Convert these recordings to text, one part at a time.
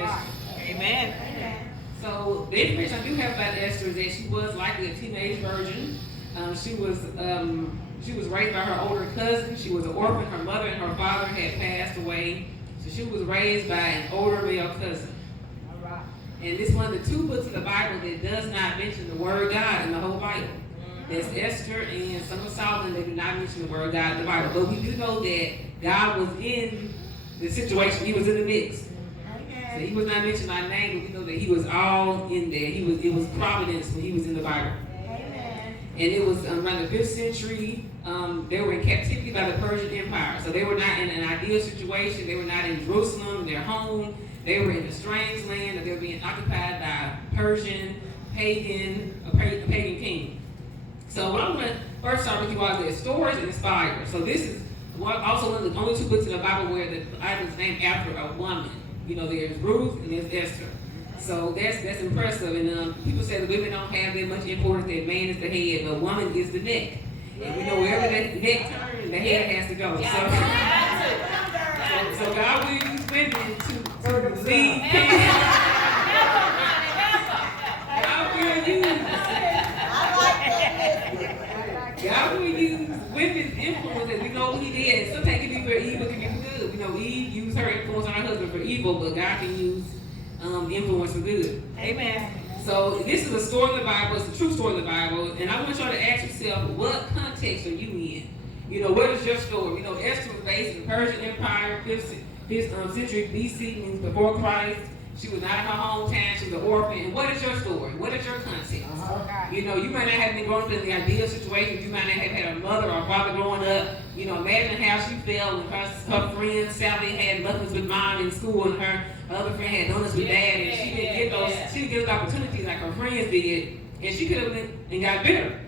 Esther. Amen. So the information I do have about Esther is that she was likely a teenage virgin. She was raised by her older cousin. She was an orphan. Her mother and her father had passed away, so she was raised by an older male cousin. All right. And this is one of the two books of the Bible that does not mention the word God in the whole Bible. That's Esther and Song of Solomon. They do not mention the word God in the Bible, but we do know that God was in the situation. He was in the mix. So he was not mentioned by name, but we know that he was all in there. It was providence when he was in the Bible. Amen. And it was around the 5th century. They were in captivity by the Persian Empire. So they were not in an ideal situation. They were not in Jerusalem, their home. They were in a strange land that they were being occupied by a pagan king. So what I'm going to first start with you all is that stories inspire. So this is also one of the only two books in the Bible where the Bible is named after a woman. You know, there's Ruth and there's Esther. So that's impressive. And people say that women don't have that much importance, that man is the head, but woman is the neck. And we know wherever that neck turns, the head has to go. So God will use women to lead men. God will use women's influence, and we know what he did. And sometimes it can be for evil, it can be for good. You know, Eve used her influence on her husband for evil, but God can use influence for good. Amen. So this is a story in the Bible. It's a true story in the Bible, and I want y'all to ask yourself, what context are you in? You know, what is your story? You know, Esther was based in the Persian Empire, 5th century BC, means before Christ. She was not in her hometown. She was an orphan. And what is your story? What is your context? You know, you might not have been growing up in the ideal situation. You might not have had a mother or father growing up. You know, imagine how she felt when her friend Sally had muffins with mom in school, and her other friend had donuts with dad, and she didn't get those opportunities like her friends did, and she could have been and got bitter.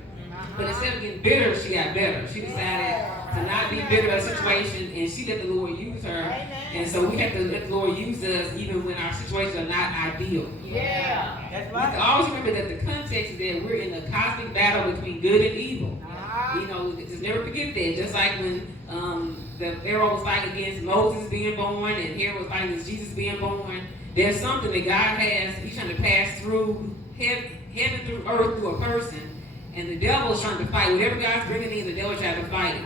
But instead of getting bitter, she got better. She decided to not be bitter about the situation, and she let the Lord use her. And so we have to let the Lord use us even when our situations are not ideal. Yeah, that's right. We can always remember that the context is that we're in a cosmic battle between good and evil. You know, just never forget that. Just like when the Pharaoh was fighting against Moses being born, and Herod was fighting against Jesus being born, there's something that God has. He's trying to pass through heaven through earth through a person, and the devil is trying to fight. Whatever God's bringing in, the devil is trying to fight it.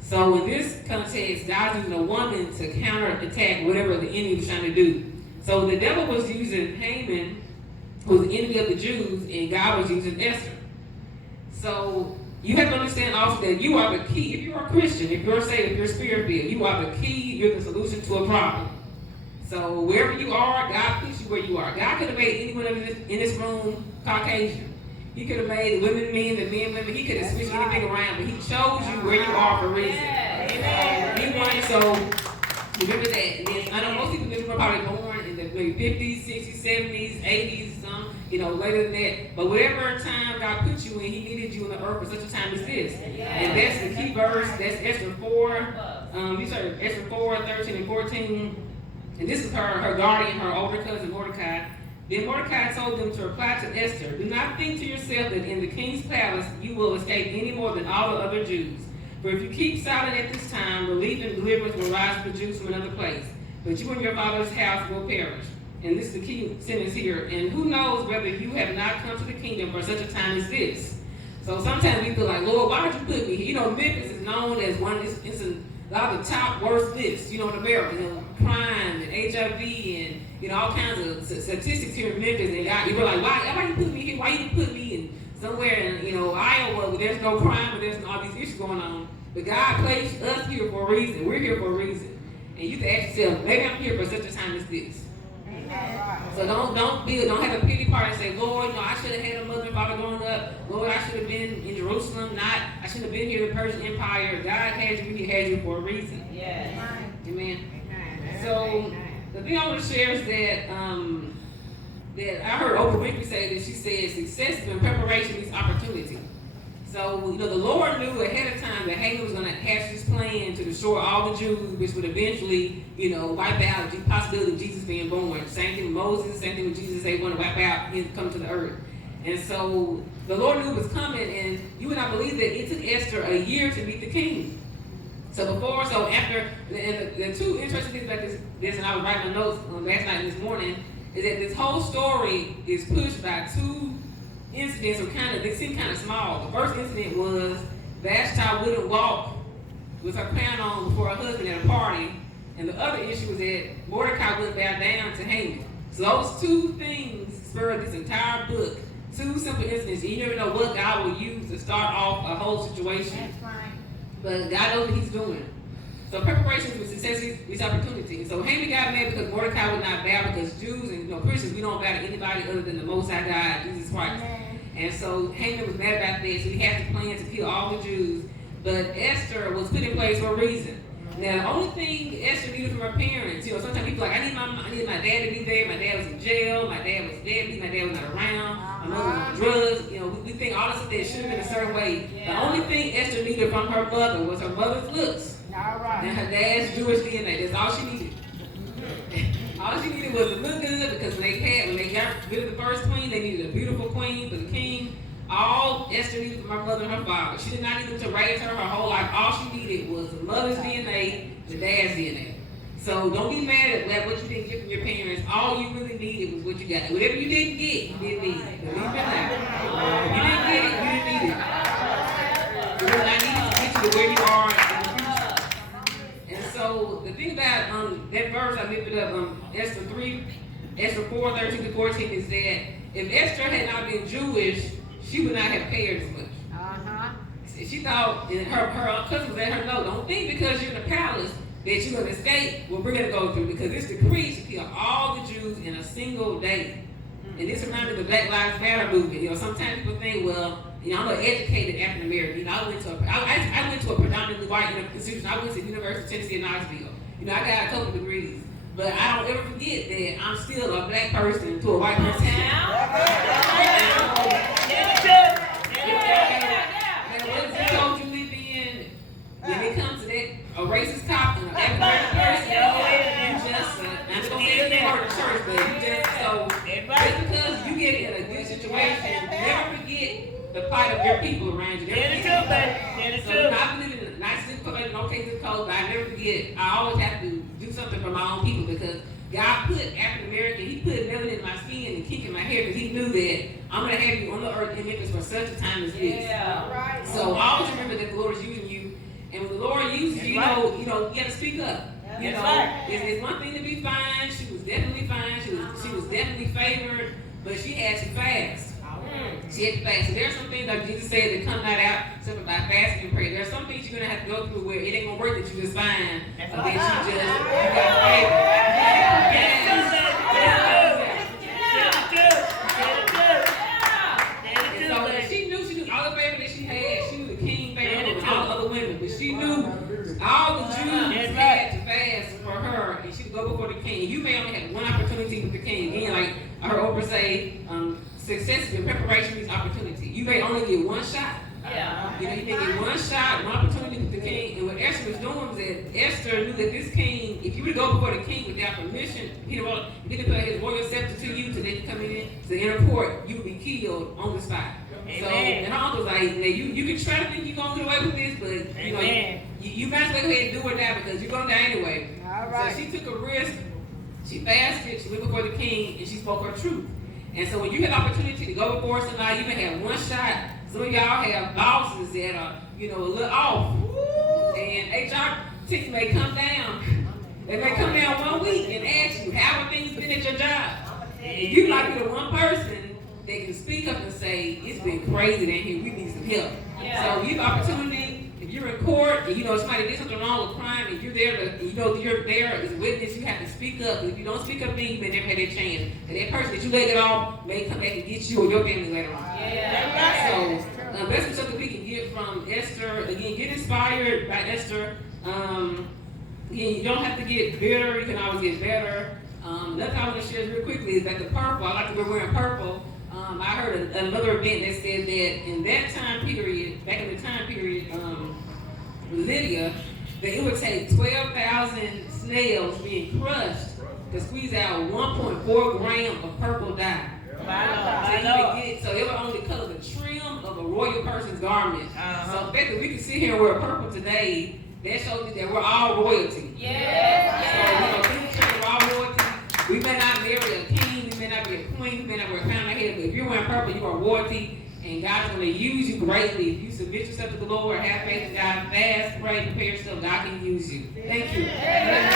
So in this context, God's using a woman to counterattack whatever the enemy was trying to do. So the devil was using Haman, who was the enemy of the Jews, and God was using Esther. So you have to understand also that you are the key. If you are a Christian, if you're saved, if you're spirit-filled, you are the key, you're the solution to a problem. So wherever you are, God puts you where you are. God could have made anyone in this room Caucasian. He could have made women men and men women. He could have switched anything around, but he chose you where you are for a reason. Amen. He wanted, so remember that. And then, I know most people in this room are probably born in the maybe 50s, 60s, 70s, 80s, some, you know, later than that. But whatever time God put you in, he needed you on the earth for such a time as this. And that's the key verse. That's Esther 4. You started Esther 4, 13 and 14. And this is her guardian, her older cousin Mordecai. Then Mordecai told them to reply to Esther, "Do not think to yourself that in the king's palace you will escape any more than all the other Jews. For if you keep silent at this time, relief and deliverance will rise for the Jews from another place. But you and your father's house will perish." And this is the key sentence here. "And who knows whether you have not come to the kingdom for such a time as this." So sometimes we feel like, Lord, why would you put me here? You know, Memphis is known as it's a lot of the top worst lists, you know, in America. You know, crime and HIV and, you know, all kinds of statistics here in Memphis. And you're like, why you put me here? Why you put me in somewhere in, you know, Iowa where there's no crime, but there's all these issues going on? But God placed us here for a reason. We're here for a reason. And you can ask yourself, maybe I'm here for such a time as this. So don't have a pity party and say, Lord, you know, I should have had a mother and father growing up. Lord, I should have been in Jerusalem. I shouldn't have been here in the Persian Empire. God had you, he had you for a reason. Yes. Amen. So the thing I want to share is that that I heard Oprah Winfrey say that she said success in preparation means opportunity. So, you know, the Lord knew ahead of time that Haman was going to hatch this plan to destroy all the Jews, which would eventually, you know, wipe out the possibility of Jesus being born. Same thing with Moses, same thing with Jesus. They want to wipe out him come to the earth. And so the Lord knew it was coming, and you would not believe that it took Esther a year to meet the king. So after, and the two interesting things about this, and I was writing my notes last night and this morning, is that this whole story is pushed by two incidents they seem kind of small. The first incident was Vashti wouldn't walk with her crown on before her husband at a party, and the other issue was that Mordecai wouldn't bow down to Haman. So those two things spurred this entire book. Two simple incidents. You never know what God will use to start off a whole situation. That's right. But God knows what he's doing. So preparations with success is opportunity. So Haman got mad because Mordecai would not bow, because Jews and Christians, we don't bow to anybody other than the Most High God, Jesus Christ. Amen. And so Haman was mad about this. So he had to plan to kill all the Jews. But Esther was put in place for a reason. Now, the only thing Esther needed from her parents, sometimes people like, I need my dad to be there. My dad was in jail. My dad was deadbeat. My dad was not around. My mother was on drugs. We think all this stuff that should have been a certain way. Yeah. The only thing Esther needed from her mother was her mother's looks All right. and her dad's Jewish DNA. That's all she needed. All she needed was to look good, because when they got rid of the first queen, they needed a beautiful queen for the king. All Esther needed from her mother and her father. She did not need them to raise her whole life. All she needed was the mother's DNA, the dad's DNA. So don't be mad at what you didn't get from your parents. All you really needed was what you got. Whatever you didn't get, you didn't need it. Believe it or not. If you didn't get it, you didn't need it. Because I need to get you to where you are in the future. And so the thing about that verse, I lifted up, Esther 4, 13 to 14, is that if Esther had not been Jewish, she would not have cared as much. She thought, and her cousins let her know, don't think because you're in the palace that you're going to escape what we're going to go through, because this decree should kill all the Jews in a single day. And this reminded me of the Black Lives Matter movement. Sometimes people think, well, I'm an educated African American. I went to a predominantly white institution. I went to the University of Tennessee in Knoxville. I got a couple degrees. But I don't ever forget that I'm still a black person to a white person. When it comes to that, a racist cop and an African person, you just, I'm just going to say it's part of the church, but you just because you get in a good situation, never forget the plight of your people around you. So I believe in a nice zip code, no case zip code, but I never forget, I always have to do something for my own people, because God put African American, he put melanin in my skin and kink in my hair, because he knew that I'm going to have you on the earth in Memphis for such a time as this. Right. So always remember that the Lord is using you. And when the Lord uses you, you got to speak up. It's one thing to be fine. She was definitely fine. She was definitely favored, but she had to fast. She had to fast. So there's some things like Jesus said that come not out except by fasting and prayer. There's some things you're gonna have to go through where it ain't gonna work that you just fine, or that you got favored. So she knew all the favor that she had. She knew the king favor and all the other women, but she knew all the Jews had to fast for her, and she would go before the king. You may only have one opportunity with the king. Again, like I heard Oprah say, success and preparation means opportunity. You may only get one shot. You may get one shot, one opportunity with the king. And what Esther was doing was that Esther knew that this king, if you were to go before the king without permission, he didn't put his royal scepter to you to let you come in to the inner court, you would be killed on the spot. So, and her uncle was like, you can try to think you're going to get away with this, but you might as well go ahead and do it now, because you're going to die anyway. So she took a risk, she fasted, she went before the king, and she spoke her truth. And so when you have opportunity to go before somebody, you may have one shot. Some of y'all have bosses that are, a little off. And HR team may come down. They may come down 1 week and ask you, how have things been at your job? And you might be the one person that can speak up and say, it's been crazy down here, we need some help. So you have opportunity, if you're in court and somebody did something wrong with crime and you're there you're there as a witness, you have to speak up. If you don't speak up, then you may never have that chance. And that person that you let it off may come back and get you or your family later on. So that's something we can get from Esther. Again, get inspired by Esther. Again, you don't have to get bitter, you can always get better. Another thing I want to share real quickly is that the purple, I like to be wearing purple. I heard another event that said that in that time period, back in the time period with Lydia, that it would take 12,000 snails being crushed to squeeze out 1.4 gram of purple dye. So it would only color the trim of a royal person's garment. So in fact, we can sit here and wear purple today, that shows you that we're all royalty. Yes. So, in the church, we're all royalty. We may not marry a king, we may not be a queen, we may not wear a crown on head, but if you're wearing purple, you are royalty, and God's going to use you greatly. If you submit yourself to the Lord, have faith in God, fast, pray, prepare yourself, God can use you. Thank you.